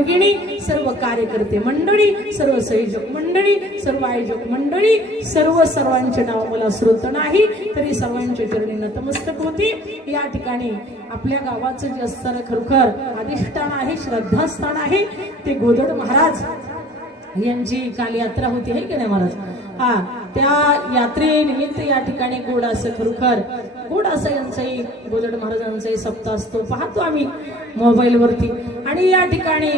भगिनी सर्व कार्यकर्ते मंडळी सर्व संयोजक मंडळी सर्व आयोजक मंडळी सर्व सर्वांचे नाव मला श्रोत नाही तरी सर्वांचे चरणी नतमस्तक होती. या ठिकाणी आपल्या गावाचं जे असतं खरोखर अधिष्ठान आहे श्रद्धास्थान आहे ते गोदड महाराज यांची काल यात्रा होती आहे की नाही महाराज? हा त्या यात्रेनिमित्त या ठिकाणी गोड असं खरोखर गोड असं यांचंही गोदड महाराजांचाही सप्ताह असतो. पाहतो आम्ही मोबाईल वरती आणि या ठिकाणी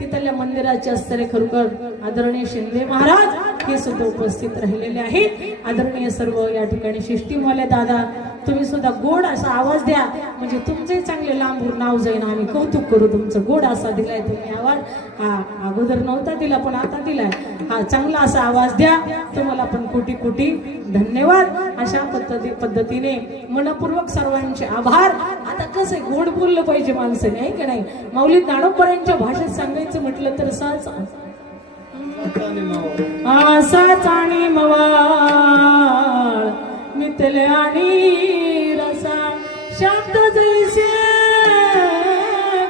तिथल्या मंदिराचे असणारे खरोखर आदरणीय शिंदे महाराज हे सुद्धा उपस्थित राहिलेले आहेत. आदरणीय सर्व या ठिकाणी शिष्टीवाले दादा तुम्ही सुद्धा गोड असा आवाज द्या. म्हणजे तुमचे चांगले लांबून नाव जाईन आम्ही कौतुक करू. तुमचं गोड असा दिलाय तुम्ही आवाज. हा अगोदर नव्हता दिला पण आता दिलाय. हा चांगला असा आवाज द्या. तुम्हाला पण कोटी कोटी धन्यवाद. अशा पद्धती पद्धतीने मनपूर्वक सर्वांचे आभार. आता कसं गोड बोललं पाहिजे माणसाने आहे की नाही? माऊली ज्ञानोबरांच्या भाषेत सांगायचं म्हटलं तर सहज आणि मवाळ मितले आणि रसा शब्द जैसे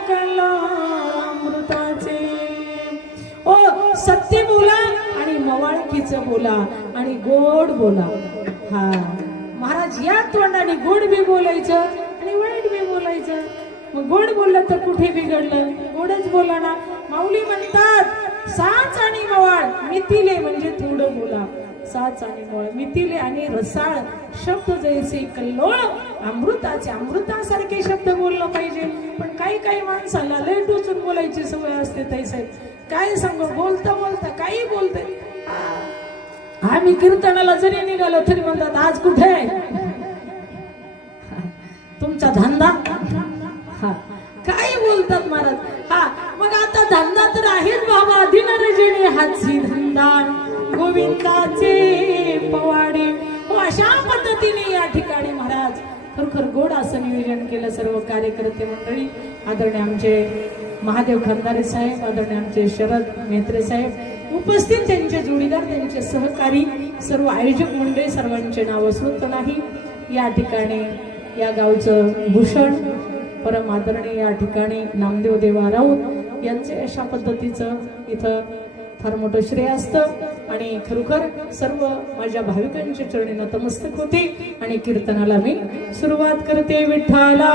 कलामृताचे. ओ सत्य बोला आणि मवाळकीचं बोला आणि गोड बोला. हा. महाराज या तोंडाने गोड बी बोलायचं आणि वाईट बी बोलायचं. मग गोड बोललं तर कुठे बिघडलं? गोडच बोला ना. माऊली म्हणतात साच आणि मवाळ मिथिले म्हणजे थोडं बोला. साच आणि मवाळ मिथिले आणि रसाळ शब्द जैसे कल्लोळ अमृताचे अमृतासारखे शब्द बोललं पाहिजे. पण काही काही माणसाला लय टोचून बोलायची सवय असते तैसे काय सांग बोलता बोलता काही बोलते. आम्ही कीर्तनाला जरी निघालो तरी म्हणतात आज कुठे आहे? तुमचा धंदा? हा काय बोलतात महाराज. हा मग आता धंदा तर आहेच बाबा. दिनरजनी हाची धंदा. गोविंदा पद्धतीने या ठिकाणी महाराज खरोखर गोड असं नियोजन केलं सर्व कार्यकर्ते मंडळी. आदरणीय आमचे महादेव खंदारे साहेब आदरणीय आमचे शरद मेत्रे साहेब उपस्थित त्यांचे जोडीदार त्यांचे सहकारी सर्व आयोजक मंडळी सर्वांचे नाव श्रुत नाही. या ठिकाणी या गावचं भूषण परम आदरणीय या ठिकाणी नामदेव देवा राऊत यांचे अशा पद्धतीचं इथं फार मोठं श्रेय असतं. आणि खरोखर सर्व माझ्या भाविकांच्या चरणी नतमस्तक होते आणि कीर्तनाला मी सुरुवात करते. विठ्ठला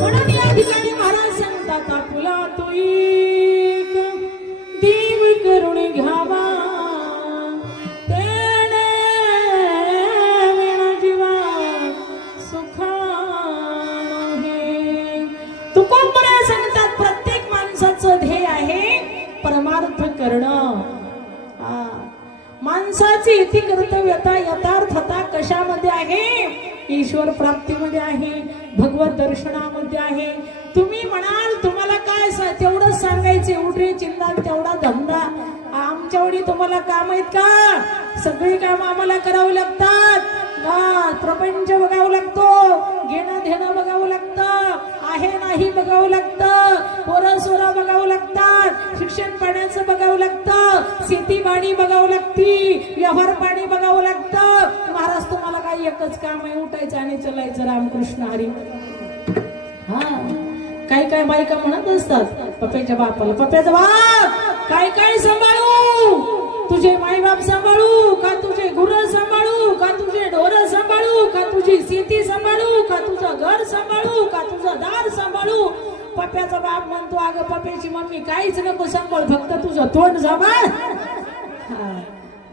म्हणून या ठिकाणी महाराज सांगतात आपला तो एक देव करून घ्यावा. तेने विण जीवा सुखानं हे माणसाची कर्तव्यता यथार्थता कशामध्ये आहे? ईश्वर प्राप्तीमध्ये आहे भगवत दर्शनामध्ये आहे. तुम्ही म्हणाल तुम्हाला काय तेवढंच सांगायचे एवढे चिंता तेवढा धंदा. आमच्यावडी तुम्हाला काम आहेत का? सगळी काम आम्हाला करावी लागतात. प्रपंच बघावं लागतो घेणं देणं बघावं लागतं. आहे नाही बघावं लागतं. पोरं सोरा बघावं लागतात. शिक्षण पाण्याचं बघावं लागतं. शेतीबाडी बघावं लागती. व्यवहार पाणी बघावं लागतं. महाराज तुम्हाला काही एकच काम आहे. उठायचं आणि चलायचं. रामकृष्ण हरी. हा. काही काय बायका म्हणत असतात पप्याच्या बापाला पप्याचा बाप काय काय सांभाळू? तुझे माईबाप सांभाळू? का तुझे गुर सांभाळू? का तुझे ढोर सांभाळू का तुझी शेती सांभाळू का तुझं घर सांभाळू का तुझं दार सांभाळू? पप्याचा बाप म्हणतो अगं पप्याची मम्मी काहीच नको सांभाळ फक्त तुझं तोंड सांभाळ.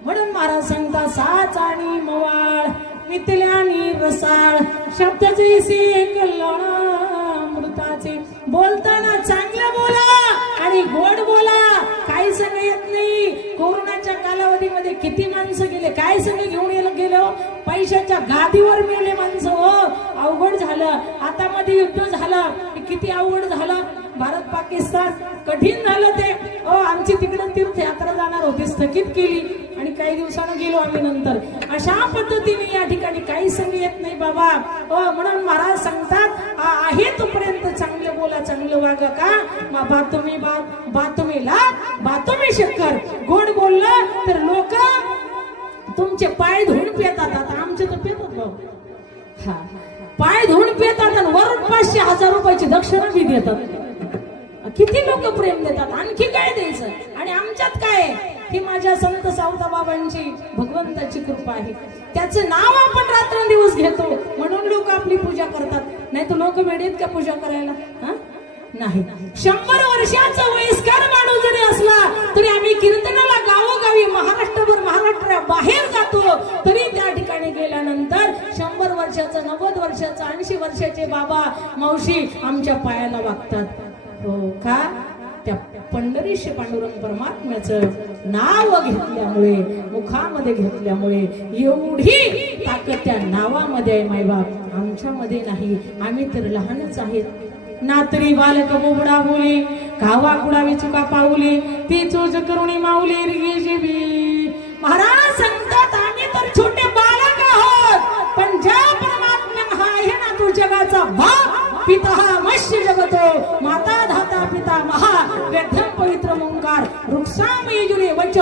म्हणून महाराज सांगता साच आणि मवाळ मितल्यानी रसाळ शब्दाचे एक मृताचे बोलताना चांगलं बोला आणि गोड बोला. काही सगळं येत नाही. कोरोनाच्या कालावधीमध्ये किती माणसं गेले काय संग घेऊन गेलो? पैशाच्या गादीवर मिळले माणसं हो. अवघड झालं. आता मध्ये युद्ध झालं. किती अवघड झालं? भारत पाकिस्तान कठीण झालं ते. अ आमची तिकडे तीर्थयात्रा जाणार होती स्थगित केली. आणि काही दिवसानं गेलो आम्ही नंतर. अशा पद्धतीने या ठिकाणी काही संग येत नाही बाबा. अ म्हणून महाराज सांगतात आहे तोपर्यंत चांगलं बोला चांगलं वागा का? मा बा तुम्ही बा ला शक्कर गोड बोललं तर लोक तुमचे पाय पाणी धुवून पितात आणि वरून पाचशे हजार रुपयाची दक्षिणा बी देतात. किती लोक प्रेम देतात? आणखी काय द्यायचं? आणि आमच्यात काय ही माझ्या संत सावता बाबांची भगवंताची कृपा आहे. त्याचं नाव आपण रात्रंदिवस घेतो. म्हणून लोक आपली पूजा करतात. नाही तर लोक वेळेत का पूजा करायला? हा? नाही. शंभर वर्षाचा वयस्कर माणूस जरी असला तरी आम्ही कीर्तनाला गावोगावी महाराष्ट्रभर महाराष्ट्र बाहेर जातो. तरी त्या ठिकाणी गेल्यानंतर शंभर वर्षाचा नव्वद वर्षाचा वर्षाचे बाबा मावशी आमच्या पायाला वागतात. हो का? त्या पंढरीशी पांडुरंग परमात्म्याचं नाव घेतल्यामुळे मुखामध्ये घेतल्यामुळे एवढी ताकद त्या नावामध्ये आहे मायबाप आमच्यामध्ये नाही. आम्ही तर लहानच आहेत. नातरी बालक बोबडा बोली कावा कुडावी चुका पाऊली ती चोज करुणी माऊली महाराज! पिता मत्स्य जगतो माता धाता पिता महा व्यर्थम पवित्र ओंकार रुक्साम यजुरे वच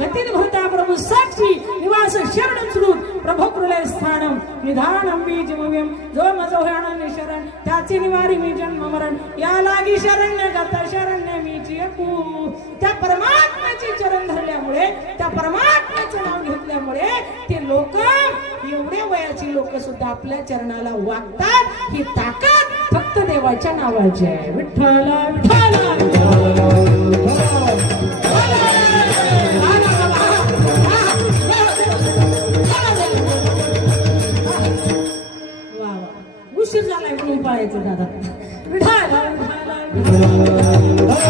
गतीन भूता प्रभु साक्षी निवास शरण श्रुत प्रभो प्रलय स्थानम निधानम बीजमव्यम जो मजो ह्याणाने शरण त्याचे निवारी मी जन्म मरण या लागी शरण्य गत शरण्य मी चियकू त्या परमात्म्याचे चरण धरल्यामुळे त्या परमात्म्याचं नाव घेतल्यामुळे ते लोक एवढ्या वयाची लोक सुद्धा आपल्या चरणाला वागतात ही ताकद फक्त देवाच्या नावाचे आहे. विठ्ठल वा. उशीर झालाय म्हणून पाहायचं दादा.